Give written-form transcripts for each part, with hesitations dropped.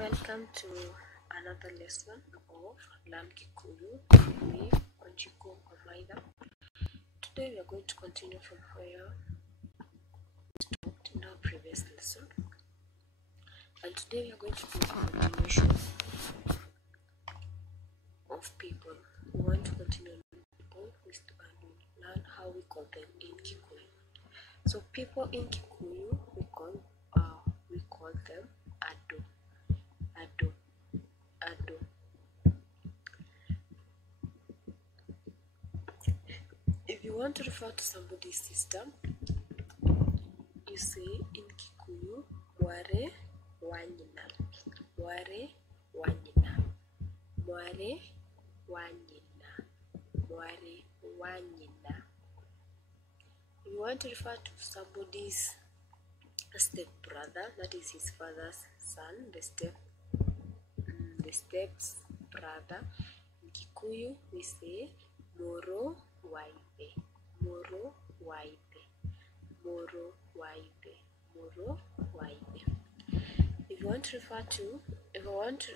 Welcome to another lesson of Learn Kikuyu with me, Kikuyu-PEOPLE. Today we are going to continue from where we stopped in our previous lesson, and today we are going to do a continuation of people. We want to continue on people and learn how we call them in Kikuyu. So people in Kikuyu we call them Ado. If you want to refer to somebody's sister, you say in Kikuyu, Mware wanyina, Mware wanyina, Mware wanyina, Mware wanyina. If you want to refer to somebody's step brother, that is his father's son, the step's brother, in Kikuyu we say Moro waibe, Moro waibe, Moro waibe, Moro waibe. If you want to refer to,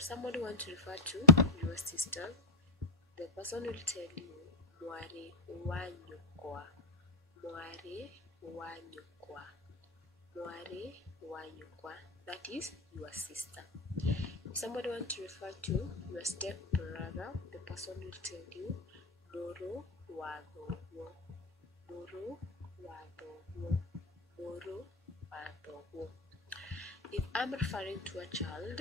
somebody want to refer to your sister, the person will tell you Mware wanyukwa, Mware wanyukwa, Mware wanyukwa. That is your sister. If somebody want to refer to your step brother, the person will tell you Moro wadowo, Moro wadowo, Moro wadowo. If I'm referring to a child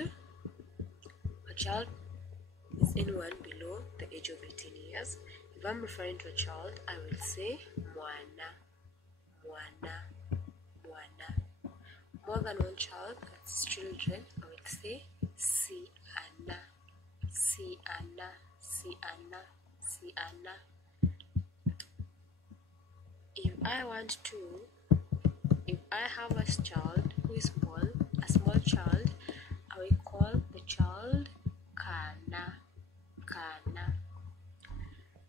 is anyone below the age of 18 years. If I'm referring to a child, I will say mwana, mwana, mwana. More than one child, that's children, I will say si ana, si ana, si ana, si ana. If I have a child who is small, a small child, I will call the child kana, kana.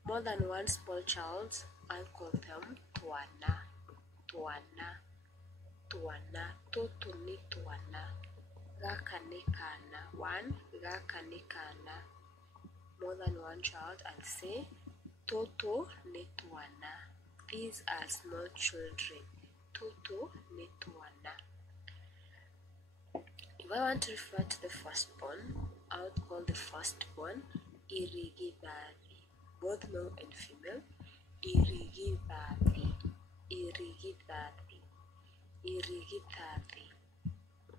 More than one small child, I'll call them twana, twana, twana. Toto ni twana, gaka ni kana, one, gaka ni kana. More than one child, I'll say toto ni twana. These are small children. Toto ni twana. If I want to refer to the firstborn, I would call the firstborn irigidari, both male and female. Irigidari, irigidari, irigidari,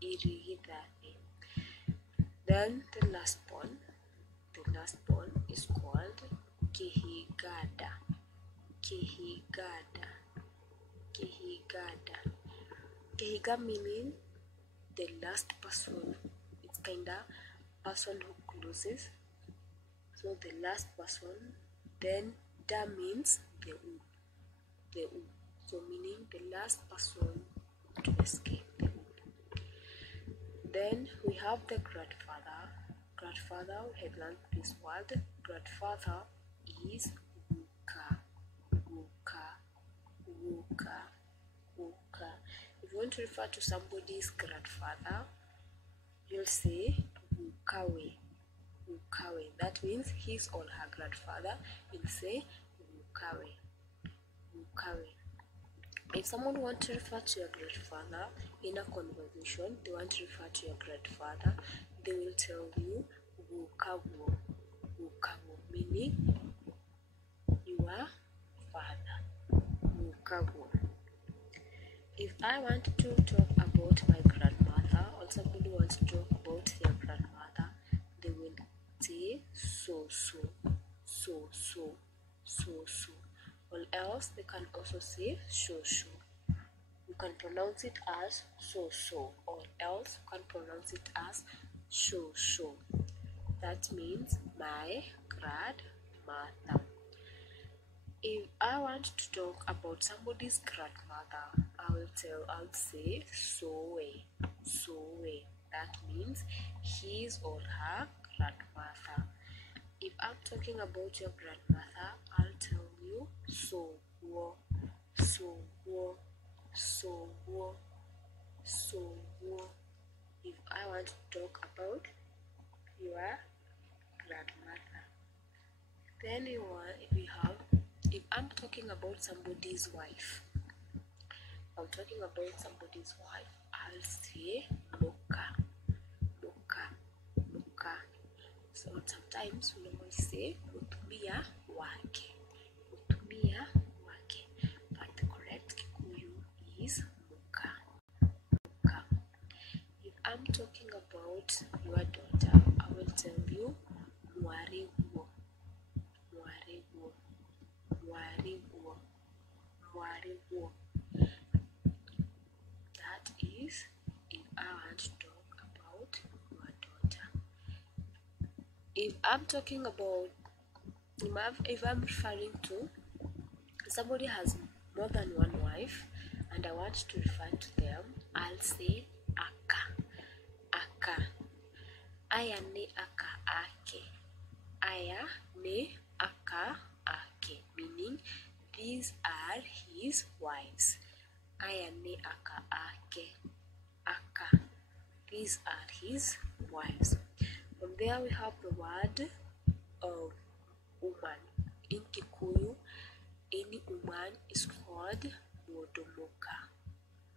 irigidari. Then the last born is called kihigada, kihigada, kihigada. Kihiga meaning the last person. It's kinda person who closes. So the last person. Then da means the u, the u. So meaning the last person to escape the u. Then we have the grandfather. Grandfather, we have learned this word. Grandfather is wuka, wuka, wuka, wuka. If you want to refer to somebody's grandfather, you'll say wukawe, wukawe. That means his or her grandfather. You'll say wukawe, wukawe. If someone wants to refer to your grandfather in a conversation, they want to refer to your grandfather, they will tell you wukawo, wukawo, meaning your father, wukawo. If I want to talk about my grandmother, or somebody wants to talk about their grandmother, they will say so, so, so, so, so, so. Or else they can also say so, so. You can pronounce it as so, so, or else you can pronounce it as so, so. That means my grandmother. If I want to talk about somebody's grandmother, I'll say sowe, sowe. That means his or her grandmother. If I'm talking about your grandmother, I'll tell you so wo, so wo, so wo, so wo. If I want to talk about your grandmother. Then if I'm talking about somebody's wife, I'll say Moka, Moka, Moka. So sometimes we normally say Mutumia wake, Mutumia wake, but the correct Kikuyu is Moka, Moka. If I'm talking about your daughter, I will tell you Mwariguo, Mwariguo, Mwariguo, Mwariguo. That is if I want to talk about your daughter. If I'm talking about, if I'm referring to somebody has more than one wife and I want to refer to them, I'll say aka, aka. Aya ne aka ake. Aya ne aka ake, meaning these are his wives. Aya ne aka ake, aka. These are his wives. From there we have the word woman. In Kikuyu, any woman is called Modomoka,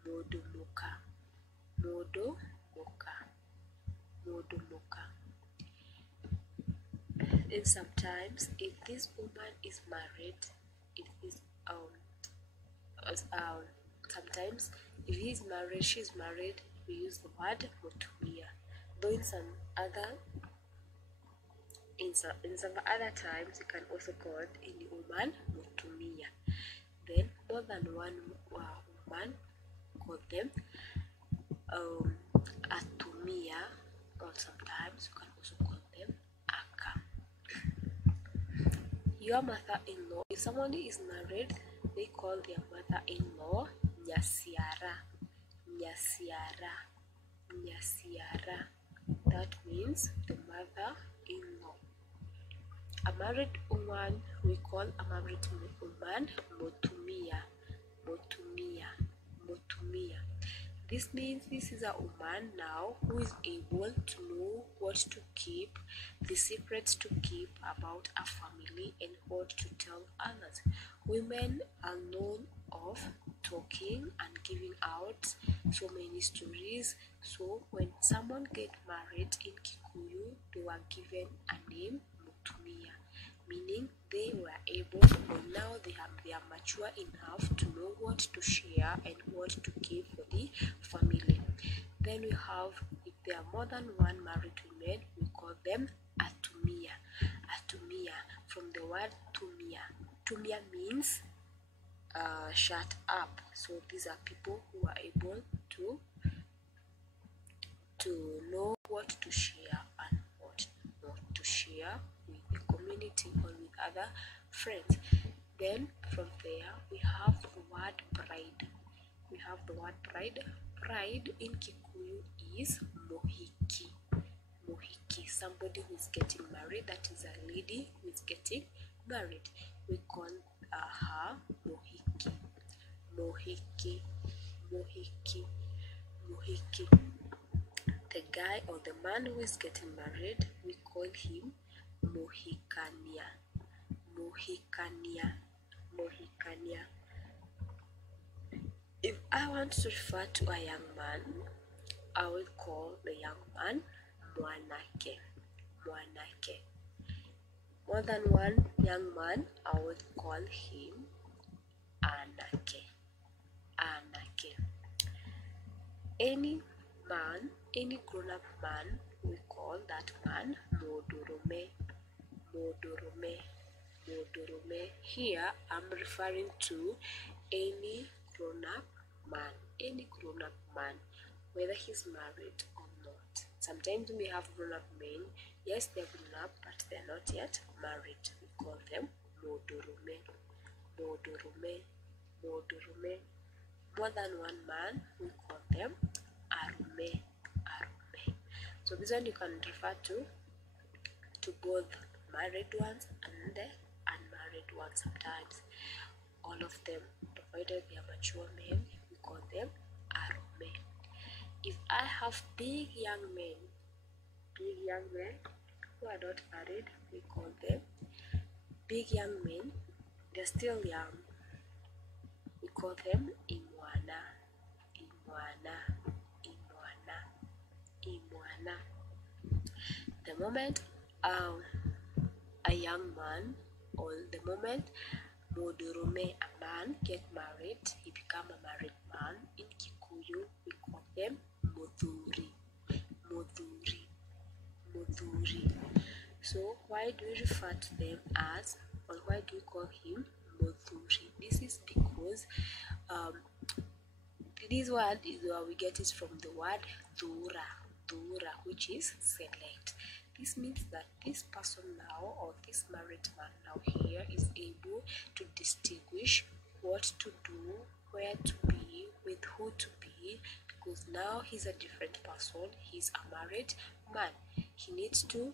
Modomoka, Modomoka, Modomoka. And sometimes, if this woman is married, sometimes if he's married, she's married, we use the word Mutumia. Though in some other times, you can also call any woman Mutumia. Then more than one woman, call them Atumia, or sometimes you can also call them Aka. Your mother-in-law, if somebody is married, they call their mother-in-law Nyasiara, Nyasiara, Nyasiara. That means the mother-in-law. A married woman, we call a married woman Motumia, Motumia, Motumia. This means this is a woman now who is able to know what to keep, the secrets to keep about a family and what to tell others. Women are known of talking and giving out so many stories. So when someone get married in Kikuyu, they were given a name Mutumia, meaning they were able, or now they are mature enough to know what to share and what to give for the family. Then we have, if there are more than one married women, we call them Atumia, Atumia, from the word Tumia. Tumia means shut up. So these are people who are able to know what to share and what not to share with the community or with other friends. Then from there we have the word bride. We have the word bride. Bride in Kikuyu is Mohiki. Mohiki, somebody who is getting married, that is a lady who is getting married. We call her Mohiki. Mohiki, Mohiki, Mohiki. The guy or the man who is getting married, we call him Mohikania, Mohikania, Mohikania. If I want to refer to a young man, I will call the young man Mwanake, Mwanake. More than one young man, I will call him Anake, Anake. Any man, any grown-up man, we call that man Modorome, Modorome, Modorome. Here I'm referring to any grown-up man, whether he's married or not. Sometimes we have grown-up men, yes, they're grown up, but they're not yet married. We call them Modorome, Modorome, Modorome. More than one man, we call them Arume, Arume. So this one you can refer to both married ones and the unmarried ones sometimes. All of them, provided they are mature men, we call them Arume. If I have big young men, who are not married, we call them big young men. They're still young. We call them imwana, imwana, imwana, imwana. The moment a young man, or the moment Modurume, a man, get married, he become a married man. In Kikuyu, we call them Moduri, Moduri, Moduri. So why do we refer to them as, or why do we call him Moduri? This is because this word is where we get it from the word dura, dura, which is select. This means that this person now, or this married man now here, is able to distinguish what to do, where to be, with who to be, because now he's a different person. He's a married man. He needs to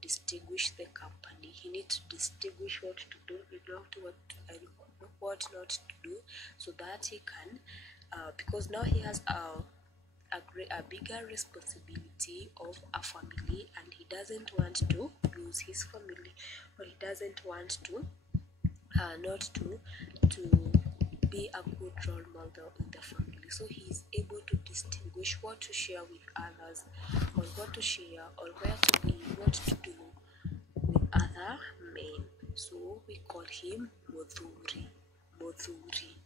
distinguish the company. He needs to distinguish what to do, what not to do, so that he can, because now he has a bigger responsibility of a family, and he doesn't want to lose his family, or he doesn't want to not to be a good role model in the family. So he is able to distinguish what to share with others, or what to share, or where to be, what to do with other men. So we call him Moduri, Moduri,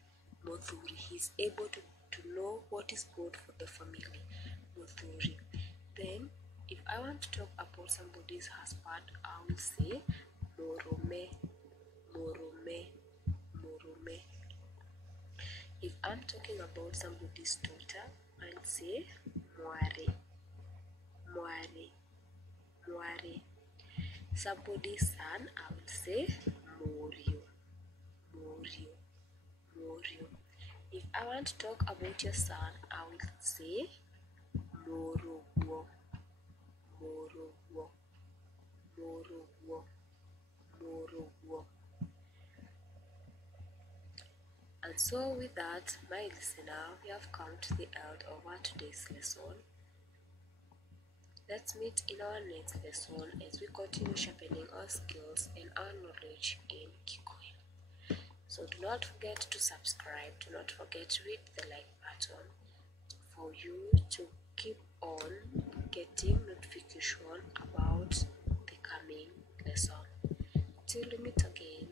Moduri. He's able to know what is good for the family, Moduri. Then, if I want to talk about somebody's husband, I will say Morome, Morome, Morome. If I'm talking about somebody's daughter, I'll say Moare, Moare, Moare. Somebody's son, I will say Morio, Morio, Morio. If I want to talk about your son, I will say Morowo, Morowo, Morowo, Morowo. And so with that, my listener, we have come to the end of our today's lesson. Let's meet in our next lesson as we continue sharpening our skills and our knowledge in Kikuyu. So do not forget to subscribe, do not forget to hit the like button for you to keep on getting notification about the coming lesson. Till we meet again.